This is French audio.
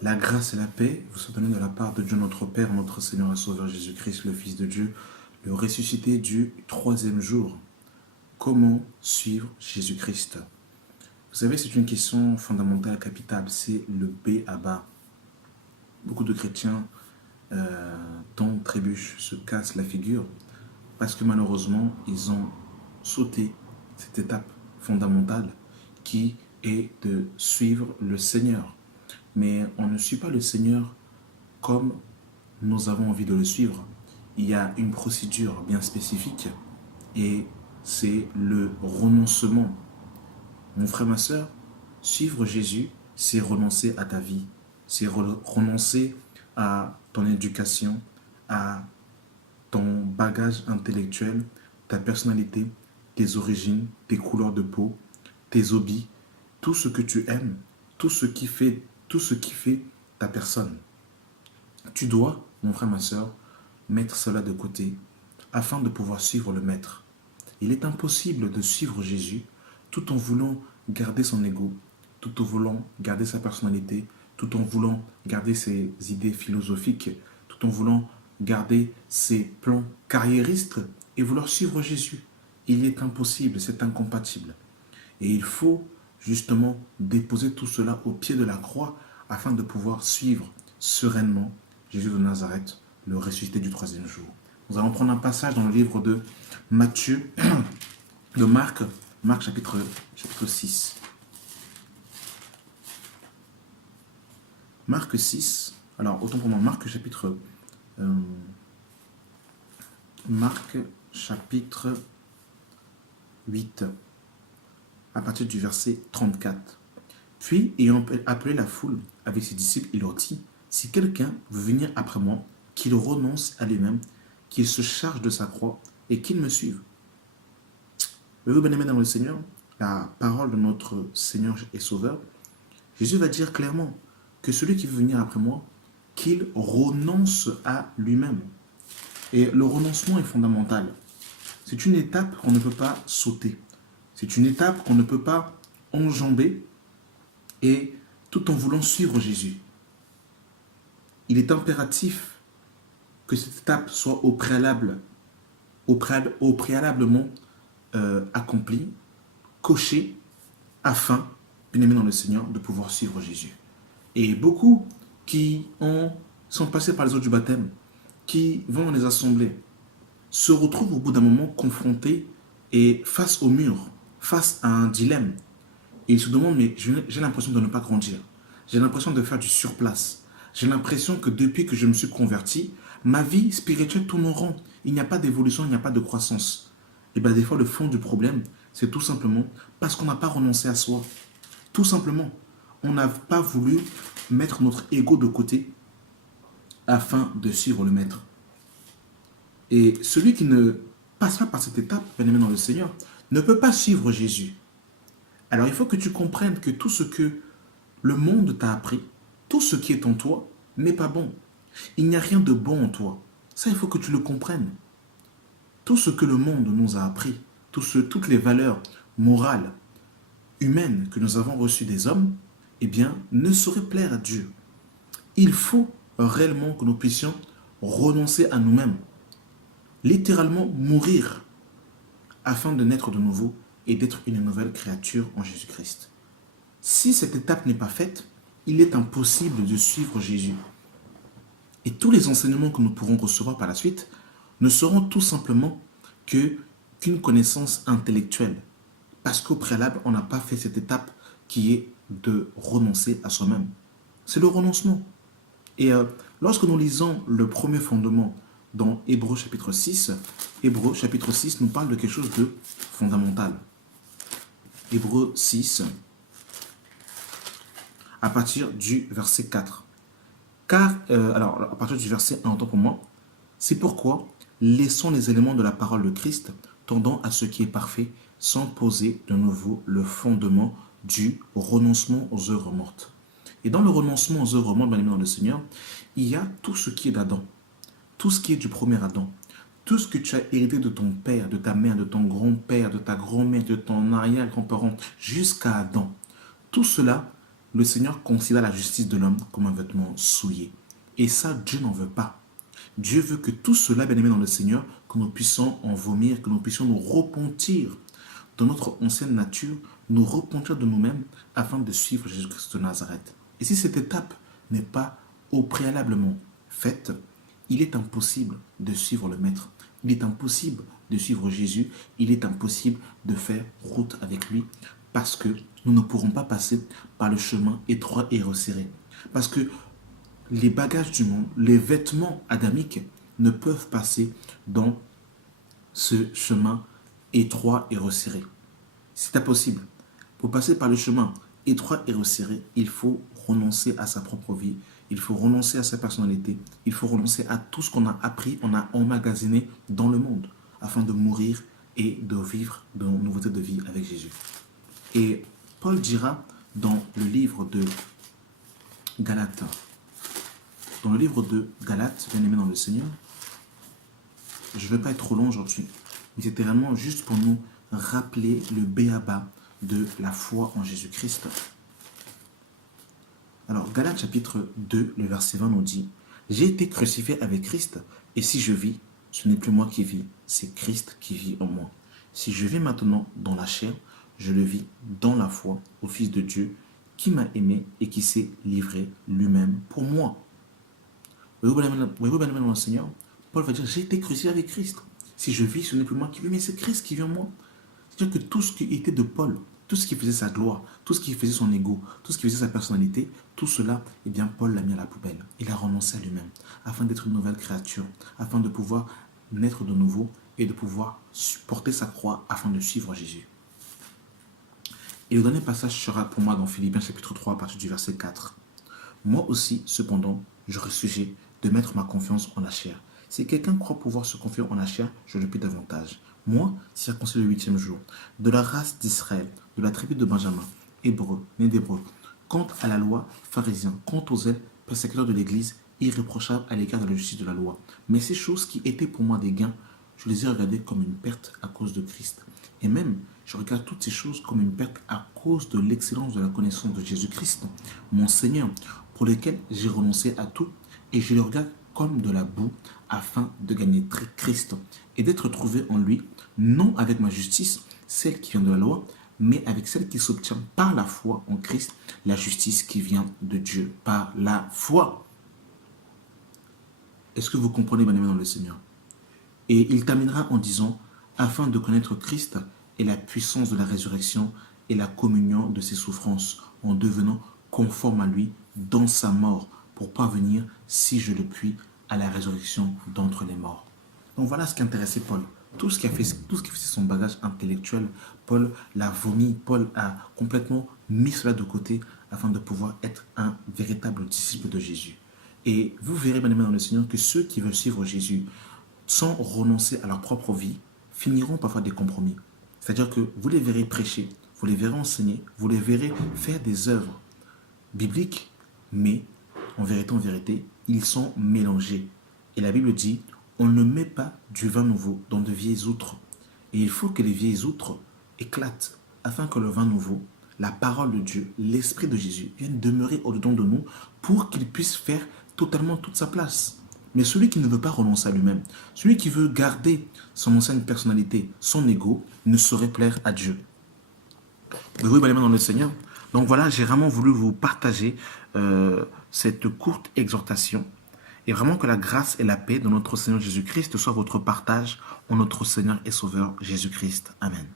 La grâce et la paix vous sont données de la part de Dieu notre Père, notre Seigneur et Sauveur Jésus-Christ, le Fils de Dieu, le ressuscité du troisième jour. Comment suivre Jésus-Christ? Vous savez, c'est une question fondamentale, capitale, c'est le B à bas. Beaucoup de chrétiens tombent, trébuchent, se cassent la figure parce que malheureusement, ils ont sauté cette étape fondamentale qui est de suivre le Seigneur. Mais on ne suit pas le Seigneur comme nous avons envie de le suivre. Il y a une procédure bien spécifique et c'est le renoncement. Mon frère, ma soeur, suivre Jésus, c'est renoncer à ta vie, c'est renoncer à ton éducation, à ton bagage intellectuel, ta personnalité, tes origines, tes couleurs de peau, tes hobbies, tout ce que tu aimes, tout ce qui fait ta personne. Tu dois, mon frère, ma soeur, mettre cela de côté afin de pouvoir suivre le Maître. Il est impossible de suivre Jésus tout en voulant garder son ego, tout en voulant garder sa personnalité, tout en voulant garder ses idées philosophiques, tout en voulant garder ses plans carriéristes et vouloir suivre Jésus. Il est impossible, c'est incompatible. Et il faut justement déposer tout cela au pied de la croix afin de pouvoir suivre sereinement Jésus de Nazareth, le ressuscité du troisième jour. Nous allons prendre un passage dans le livre de Matthieu, de Marc chapitre 6. Marc 6, alors autant pour moi, Marc chapitre 8, à partir du verset 34. Puis, ayant appelé la foule avec ses disciples, il leur dit, si quelqu'un veut venir après moi, qu'il renonce à lui-même, qu'il se charge de sa croix et qu'il me suive. Vous bien-aimés dans le Seigneur, la parole de notre Seigneur et Sauveur, Jésus va dire clairement que celui qui veut venir après moi, qu'il renonce à lui-même. Et le renoncement est fondamental. C'est une étape qu'on ne peut pas sauter. C'est une étape qu'on ne peut pas enjamber et tout en voulant suivre Jésus. Il est impératif que cette étape soit préalablement accomplie, cochée, afin, bien aimé dans le Seigneur, de pouvoir suivre Jésus. Et beaucoup sont passés par les eaux du baptême, qui vont dans les assemblées, se retrouvent au bout d'un moment confrontés et face au mur, face à un dilemme. Et ils se demandent, mais j'ai l'impression de ne pas grandir. J'ai l'impression de faire du surplace. J'ai l'impression que depuis que je me suis converti, ma vie spirituelle tourne en rond. Il n'y a pas d'évolution, il n'y a pas de croissance. Et bien des fois, le fond du problème, c'est tout simplement parce qu'on n'a pas renoncé à soi. Tout simplement, on n'a pas voulu mettre notre ego de côté afin de suivre le Maître. Et celui qui ne passe pas par cette étape, bien aimé dans le Seigneur, ne peut pas suivre Jésus. Alors il faut que tu comprennes que tout ce que le monde t'a appris, tout ce qui est en toi, n'est pas bon. Il n'y a rien de bon en toi. Ça, il faut que tu le comprennes. Tout ce que le monde nous a appris, toutes les valeurs morales, humaines que nous avons reçues des hommes, eh bien, ne sauraient plaire à Dieu. Il faut réellement que nous puissions renoncer à nous-mêmes, littéralement mourir, afin de naître de nouveau et d'être une nouvelle créature en Jésus-Christ. Si cette étape n'est pas faite, il est impossible de suivre Jésus. Et tous les enseignements que nous pourrons recevoir par la suite ne seront tout simplement qu'une connaissance intellectuelle. Parce qu'au préalable, on n'a pas fait cette étape qui est de renoncer à soi-même. C'est le renoncement. Et lorsque nous lisons le premier fondement dans Hébreux chapitre 6, Hébreux chapitre 6 nous parle de quelque chose de fondamental. Hébreux 6, à partir du verset 4. Alors, à partir du verset 1, autant pour moi, c'est pourquoi laissons les éléments de la parole de Christ tendant à ce qui est parfait, sans poser de nouveau le fondement du renoncement aux œuvres mortes. Et dans le renoncement aux œuvres mortes, bien aimé dans le Seigneur, il y a tout ce qui est d'Adam, tout ce qui est du premier Adam, tout ce que tu as hérité de ton père, de ta mère, de ton grand-père, de ta grand-mère, de ton arrière-grand-parent, jusqu'à Adam. Tout cela le Seigneur considère la justice de l'homme comme un vêtement souillé. Et ça, Dieu n'en veut pas. Dieu veut que tout cela, bien aimé dans le Seigneur, que nous puissions en vomir, que nous puissions nous repentir de notre ancienne nature, nous repentir de nous-mêmes afin de suivre Jésus-Christ de Nazareth. Et si cette étape n'est pas au préalablement faite, il est impossible de suivre le Maître. Il est impossible de suivre Jésus. Il est impossible de faire route avec lui parce que nous ne pourrons pas passer par le chemin étroit et resserré. Parce que les bagages du monde, les vêtements adamiques ne peuvent passer dans ce chemin étroit et resserré. C'est impossible. Pour passer par le chemin étroit et resserré, il faut renoncer à sa propre vie, il faut renoncer à sa personnalité, il faut renoncer à tout ce qu'on a appris, on a emmagasiné dans le monde, afin de mourir et de vivre de nouveauté de vie avec Jésus. Et Paul dira dans le livre de Galates, bien aimé dans le Seigneur, je ne vais pas être trop long aujourd'hui, mais c'était vraiment juste pour nous rappeler le b.a.-ba de la foi en Jésus-Christ. Alors, Galates chapitre 2, le verset 20 nous dit « J'ai été crucifié avec Christ, et si je vis, ce n'est plus moi qui vis, c'est Christ qui vit en moi. Si je vis maintenant dans la chair, je le vis dans la foi au Fils de Dieu, qui m'a aimé et qui s'est livré lui-même pour moi. » Voyez-vous, bien aimé dans le Seigneur, Paul va dire « J'ai été crucifié avec Christ. Si je vis, ce n'est plus moi qui vis, mais c'est Christ qui vit en moi. » C'est-à-dire que tout ce qui était de Paul, tout ce qui faisait sa gloire, tout ce qui faisait son ego, tout ce qui faisait sa personnalité, tout cela, eh bien, Paul l'a mis à la poubelle. Il a renoncé à lui-même, afin d'être une nouvelle créature, afin de pouvoir naître de nouveau et de pouvoir supporter sa croix afin de suivre Jésus. Et le dernier passage sera pour moi dans Philippiens chapitre 3 à partir du verset 4. Moi aussi, cependant, j'aurais sujet de mettre ma confiance en la chair. Si quelqu'un croit pouvoir se confier en la chair, je le prie davantage. Moi, circoncis le 8e jour, de la race d'Israël, de la tribu de Benjamin, hébreu, né d'hébreu, quant à la loi, pharisien, quant aux zèles, persécuteurs de l'Église, irréprochable à l'égard de la justice de la loi. Mais ces choses qui étaient pour moi des gains, je les ai regardées comme une perte à cause de Christ. Et même, je regarde toutes ces choses comme une perte à cause de l'excellence de la connaissance de Jésus-Christ, mon Seigneur, pour lequel j'ai renoncé à tout, et je le regarde comme de la boue, afin de gagner Christ et d'être trouvé en lui, non avec ma justice, celle qui vient de la loi, mais avec celle qui s'obtient par la foi en Christ, la justice qui vient de Dieu, par la foi. Est-ce que vous comprenez, bien aimé dans le Seigneur? Et il terminera en disant, afin de connaître Christ et la puissance de la résurrection et la communion de ses souffrances, en devenant conforme à lui dans sa mort, pour parvenir, si je le puis, à la résurrection d'entre les morts. Donc voilà ce qui intéressait Paul. Tout ce qui faisait son bagage intellectuel, Paul l'a vomi, Paul a complètement mis cela de côté afin de pouvoir être un véritable disciple de Jésus. Et vous verrez, bien aimé dans le Seigneur, que ceux qui veulent suivre Jésus sans renoncer à leur propre vie finiront parfois des compromis. C'est-à-dire que vous les verrez prêcher, vous les verrez enseigner, vous les verrez faire des œuvres bibliques, mais en vérité, ils sont mélangés. Et la Bible dit, on ne met pas du vin nouveau dans de vieilles outres. Et il faut que les vieilles outres éclatent, afin que le vin nouveau, la parole de Dieu, l'Esprit de Jésus, vienne demeurer au-dedans de nous pour qu'il puisse faire totalement toute sa place. Mais celui qui ne veut pas renoncer à lui-même, celui qui veut garder son ancienne personnalité, son ego, ne saurait plaire à Dieu. Vous voyez, bien aimé dans le Seigneur. Donc voilà, j'ai vraiment voulu vous partager cette courte exhortation. Et vraiment que la grâce et la paix de notre Seigneur Jésus-Christ soient votre partage en notre Seigneur et Sauveur Jésus-Christ. Amen.